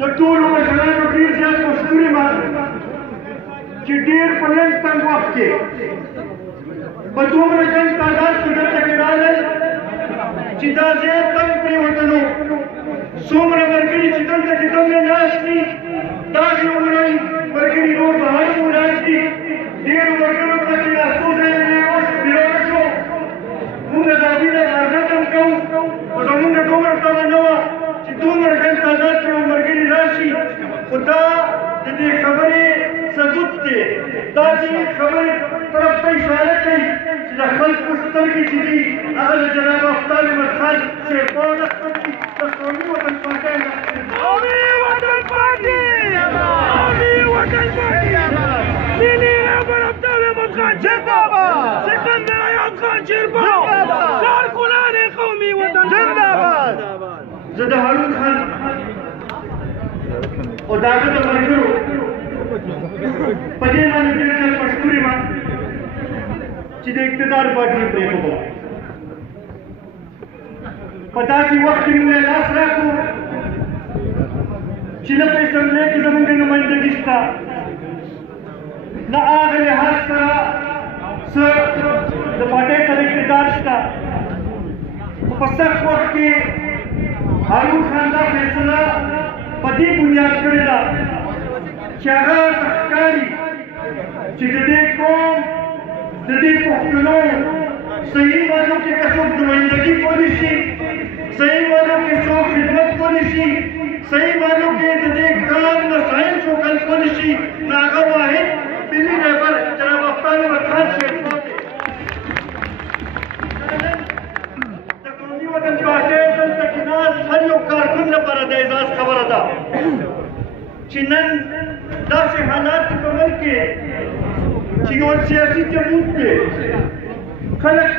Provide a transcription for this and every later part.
د ټولو مشرانو ډېر زیات مشکور یم چې ډېر په لږ تنګ وخت کې په دومره ګڼ تعداد کې دلته کې راغلل چې دا ځای تنګ پرېوتلو څومره ملګري چې دلته کې دمې ناست دي داسې عمرۍ ملګري نور بهر مو ناست دي ډېرو ملګرو ته چې ناستو ځای بیرون شو مونږ د هغوی نه عزت هم کوو خو زمونږ دومره تمه نه وه چې دومره ګڼ تعداد کې به ملګري راشي خو دا د دې خبرې ثبوت دی دا دې خبرې طرف ته اشاره کوي چې د خلکو سترګې چې دي هغه د جناب افتاب احمد خان شیرپا نقد دي د قومي وطن پارټۍ قومي وطن پارټي قومي وطن پارټي ملي رهبر افتاب احمد خان زنده‌باد سکندر ایاز خان شیرپا کارکنان قومي وطن زنده‌باد زه د هارون خان او د هغه د ملګرو په دې باندې ډېر زیات مشکور یم چې د اقتدار پارټي یې پرېښودله په داسې وخت کې موږ لاس راکړو چې نه په اسمبلۍ کې زموږ نمایندګي شته نه هغه لحاظ سره څه د پارټۍ سره اقتدار شته خو په سخت وخت کې هارون خان دا فیصله په دې بنیاد کړې ده چې هغه ته ښکاري چې د دې قوم د دې پښتنو صحیح معنو کې که څوک نمایندګي کولی شي صحیح معنو کې څوک خدمت کولی شي صحیح معنو کې د دې کار نه ساين څوک حل کولی شي نو هغه واحد ملي رهبر جناب افتاب احمد خان شیرپا دی د قومي وطن پارټۍ دلته کې ناست هر یو کارکن لپاره د اعزاز خبره ده چې نن داسې حالات په ملک کې چې یو سیاسي جمود دی خلک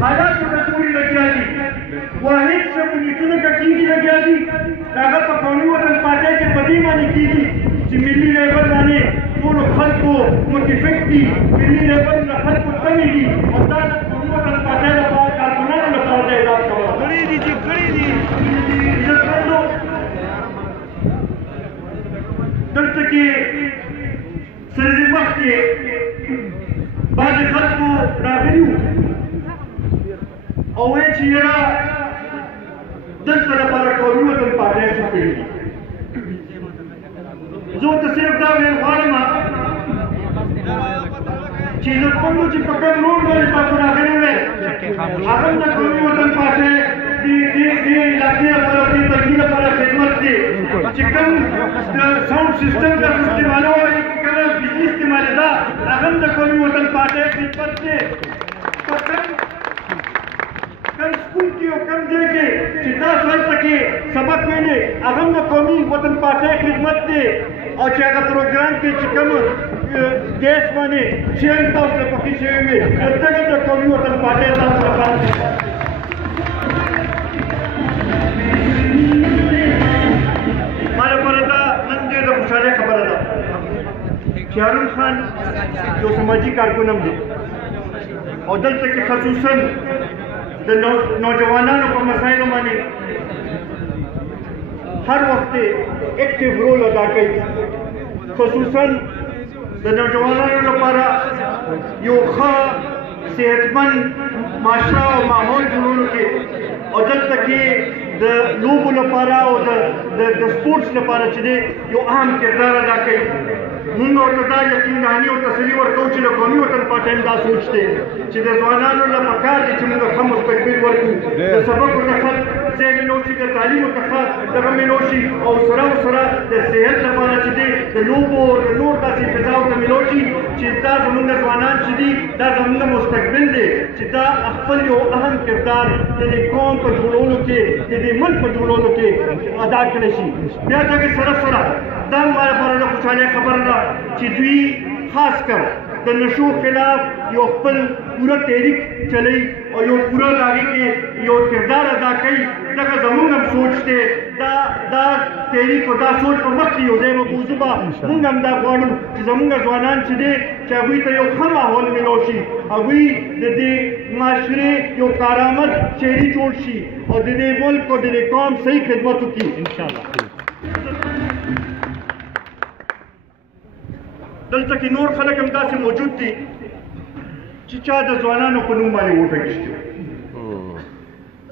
حالاتو ته پورې لګیا دي واحد شمولیتونه که کېږي لګیا دي هغه په قومي وطن پارټۍ کې په دې معنی کېږي چې ملي رهبر باندې ټولو خلکو متفق دي ملي رهبر له خلکو تمې دي او دا د قومي وطن پارټۍ لپاره کارکنانو لپاره د اعزاز خبره ده کړي دي چې کړي دي عزتمندو دلته کې سرې مخکې بعضې خلکو راغلي وو او وایي چې یاره دلته لپاره قومي وطن پارټۍ څه کړي دي زه ورته صرف دا ویل غواړم چې عزتمندو چې په کوم روډ باندې تاسو راغلي وئ هغه هم د قومي وطن پارټۍ دې علاقې لپاره دې ترکیب لپاره خدمت دی چې کوم ساؤنډ سیسټم تاسو استعمالوئ چې کومه بجلي استعمالېده هغه هم د قومي وطن پارټۍ خدمت دی په کوم سکول کې او کوم ځای کې چې تاسو هلته کې سبق ویلې هغه هم د قومي وطن پارټۍ خدمت دی او چې هغه پروګرام کې چې کوم ګیس باندې شیان تاسو ته پکې شوي وي دغه د قومي وطن پارټۍ تاسو لپاره ما لپاره دا نن ډېر د خوشحالۍ خبره ده چې هارون خان یو سماجي کارکن هم دی او دلته کې خصوصا د نوجوانانو په مسایلو باندې هر وخت ایکټیو رول ادا کوي خصوصا د نوجوانانو لپاره یو ښه صحتمند معاشره او ماحول جوړولو کې او دلته کې د لوبو لپاره او د سپورټس لپاره چې دی یو اهم کردار ادا کوي مونږ ورته دا یقین دهاني او تسلي ورکوو چې د قومي وطن پارټۍ هم دا سوچ دی چې د ځوانانو له پکار دی چې مونږ ښه مستقبل ورکړو د سبق ورته ښه ځای میلو شي د تعلیم ورته ښه دغه میلو شي او سره ورسره د صحت لپاره چې دی د لوبو او د نور داسې فضا ورته میلو شي چې دا زمونږ ځوانان چې دي دا زمونږ مستقبل دی چې دا خپل یو اهم کردار د دې قوم په جوړولو کې د دې ملک په جوړولو کې ادا کړی شي بیا دغې سره سره دا ما لپاره د خوشحالۍ خبره ده چې دوی خاص کر د نشو خلاف یو خپل پوره تحریک چلی او یو پوره د هغې کې یو کردار ادا کوي دغه زموږ هم سوچ دی دا تحریک او دا سوچ په مخ کې یو ځای به بوځو به مونږ هم دا غواړو چې زموږ ځوانان چې دی چې هغوی ته یو ښه ماحول میلاو شي هغوی د دې معاشرې یو کارآمد شهري جوړ شي او د دې ملک او د دې قوم صحیح خدمت وکړي انشاءالله دلته کې نور خلک هم داسې موجود دي چې چا د ځوانانو په نوم باندې ووټ اخیستی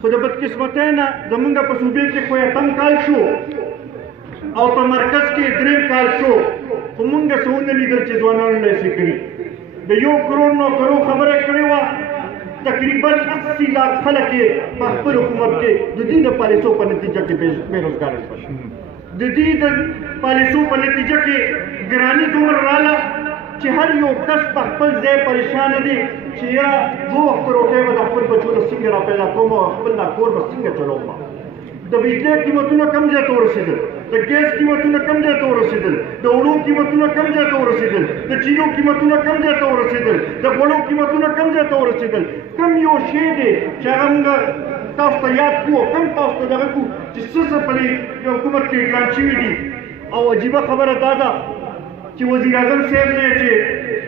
خو د بدقسمتۍ نه زمونږ په صوبې کې خو اتم کال شو او په مرکز کې درېم کال شو خو مونږ څه ونه لیدل چې ځوانانو لاسې کړي د 1 کروڑ نوکرو خبره کړې وه تقریبا 80 लाख خلک یې په خپل حکومت کې د دې د پالیسو په نتیجه کې بېروزګاره شول د دې د پالیسو په نتیجه کې ګراني دومره راله چې هر یو کس په خپل ځای پریشانه دی چې یاره 2 وخت روټۍ به د خپل بچو له څنګه را پیدا کوم او خپل کور به څنګه چلوم د بجلی قیمتونه کم ځای ته ورسېدل د ګیس قیمتونه کم ځای ته ورسېدل د اوړو قیمتونه کم ځای ته ورسېدل د چینو قیمتونه کم ځای ته ورسېدل د غوړو قیمتونه کم ځای ته ورسېدل کم یو شی دی چې هغه موږ تاسو ته یاد کړو کم تاسو ته دغه کړو چې څه په دې حکومت کې اعلان شوي دي او عجیبه خبره دا ده چې وزیر اعظم صاحب نه چې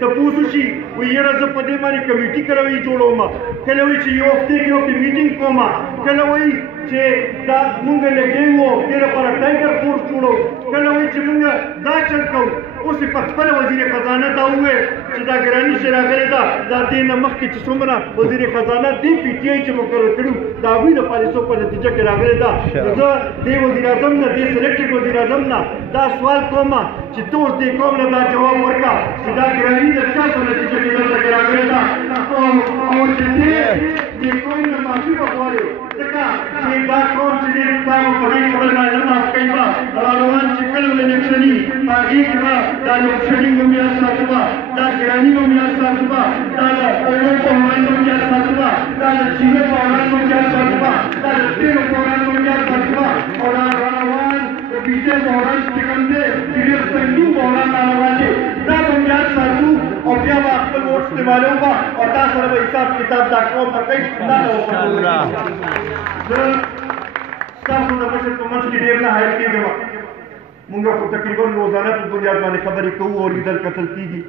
تپوس وشي وایي یاره زه په دې باندې کمیټي کله وایي جوړوم کله وایي چې یو هفتې کې یو میټینګ کوم کله وایي چې دا مونږ لګې وو دې لپاره ټایګر فورس جوړو کله وایي چې مونږ دا چل کوو اوس یې په خپله وزیر خزانه دا وویل چې دا ګراني چې راغلې ده دا دې نه مخکې چې څومره وزیر خزانه دې پي ټي آی چې مقرر کړي د هغوی د پالیسو په نتیجه کې راغلې ده نو زه دې وزیر اعظم نه دې سلیکټډ وزیر اعظم نه دا سوال کوم چې ته اوس دې قوم نه دا جواب ورکړه چې دا ګراني د چا په نتیجه کې دلته کې راغلې ده او چې دې قوم نه معافي وغواړي ځکه چې دا قوم چې دې دا په دې خبره باندې معاف کوي به روان چې کله الکشني په هغې کې به دا الکشني نوم یاد ساتو به دا ګراني نوم یاد ساتو به دا د اوړو بحران نوم یاد ساتو به دا د چینو بحران نوم یاد ساتو به دا د تیلو بحران نوم یاد ساتو به او دا روان د بیجل بحران چې کوم دی چې ډېر سنګین بحران روان دی دا به هم یاد ساتو او بیا به خپل ووټ استعمالوو به او تا سره به حساب کتاب دا قوم ته کوي دا به وکړو زه ستاسو د مشر په منځ کې ډېر نه حایل کېږم مونږ خو تقریبا روزانه په بنیاد باندې خبرې کوو او لیدل کتل کېږي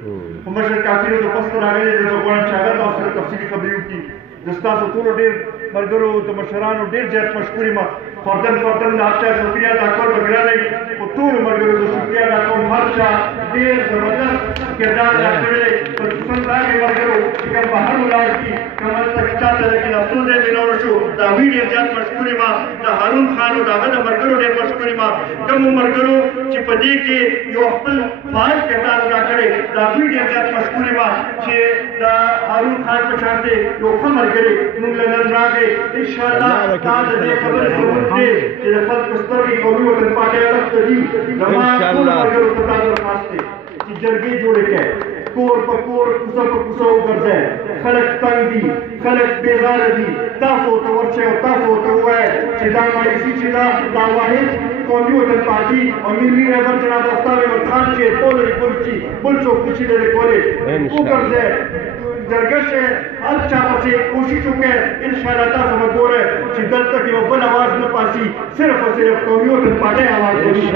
خو مشر کافي د پس ته راغلی دی زه غواړم چې هغه تاسو سره تفصیلي خبرې وکړي د ستاسو ټولو ډېر ملګرو د مشرانو ډېر زیات مشکور یم فردن د هر چا شکریا ادا کول به ګرانه خو ټولو ملګرو زه شکریا ادا کوم هر چا ډېر زبردست کردار ادا کړی دی خصوصا هغې ملګرو چې کوم بهر ولاړ دي کوم هلته کې چا سره کې لاسو ځای مېلاو شو د هغوی ډېر زیات مشکور یم د هارون خان او د هغه د ملګرو ډېر مشکور یم کومو ملګرو چې په دې کې یو خپل فعال کردار ادا کړی د هغوی ډېر زیات مشکور یم چې د هارون خان په شان دی یو ښه ملګری موږ له نن راغی انشاءالله دا د دې خبرې ثبوت دی چې د خلکو سترګې قومي وطن پارټۍ هدف ته دي زما ټولو ملګرو ته دا درخواست دی چې جرګې جوړې کړئ کور په کور کوڅه په کوڅه وګرځئ خلک تنګ دي خلک بېغاره دي تاسو ورته ورشئ او تاسو ورته ووایئ چې دا مایوسي چې دا واحد قومي وطن پارټي او ملي رهبر جناب افطار احمد خان چې ټول ریکول کړي بل څوک نشي لرې کولی وګرځئ جرګه شئ هر چا پسې کوشش وکړئ انشاءالله تاسو به ګورئ چې دلته کې یو بل اواز نه پاسي صرف او صرف قومي وطن پارټۍ اواز وشي